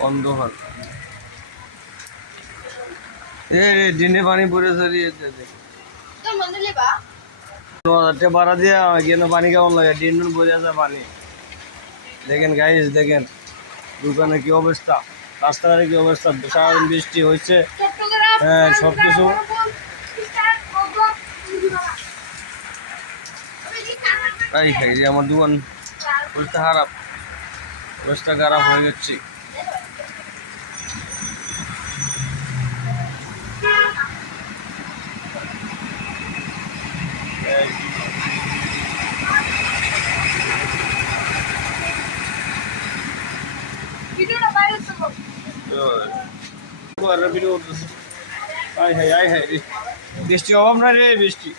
অন্ধকার দিনে পানি পড়ে সরিয়েছে বাড়া দিয়ে কেন পানি কেমন লাগে দিন পড়ে আছে পানি দেখেন গাইস দেখেন দোকানে কি অবস্থা রাস্তাঘাটে কি অবস্থা সারাদিন বৃষ্টি হয়েছে হ্যাঁ সবকিছু তাই খাই যে আমার দোকান অবস্থা খারাপ অবস্থা খারাপ হয়ে যাচ্ছে বৃষ্টি অভাব না রে বৃষ্টি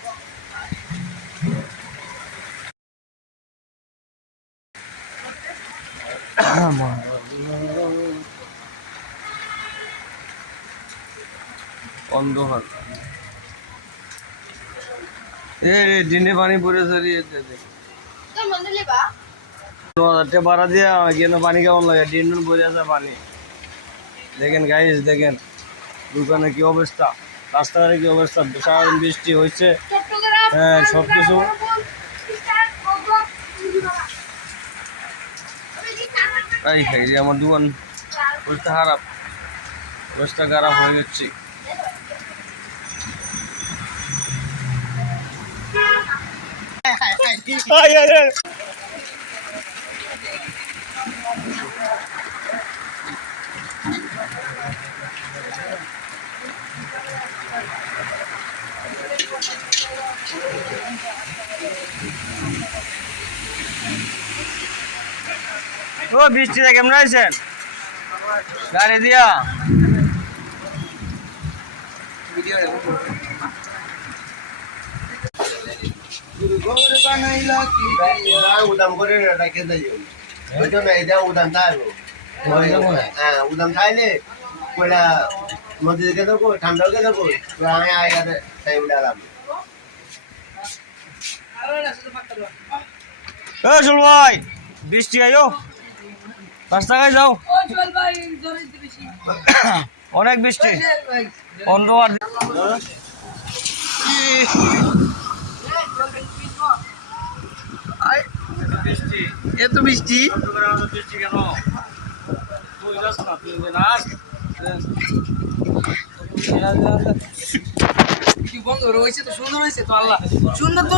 অন্ধকার দিনে পানি পড়ে সরিয়েছে বাড়া দিয়ে কেন পানি কেমন লাগে দিন পড়ে আছে পানি দেখেন গাইস দেখেন দোকানে কি অবস্থা রাস্তাঘাটে কি অবস্থা সারাদিন বৃষ্টি হয়েছে হ্যাঁ সবকিছু তাই খাই যে আমার দোকান অবস্থা খারাপ অবস্থা খারাপ হয়ে যাচ্ছে ও বৃষ্টিতে কেমন আছেন গাড়ি দিয়া উদাম করে রেখে দেয় ওই জন্য এটা উদাম থাকবো উদাম খাইলে কয়লা নদীকে দেবো ঠান্ডাকে দেবো আমি আগে টাইম ডালাম ভাই বৃষ্টি আইও রাস্তায় যাও অনেক বৃষ্টি অন্ধকার এত বৃষ্টি বৃষ্টি কেন কি বন্ধ রয়েছে তো সুন্দর হয়েছে তো আল্লাহ সুন্দর তো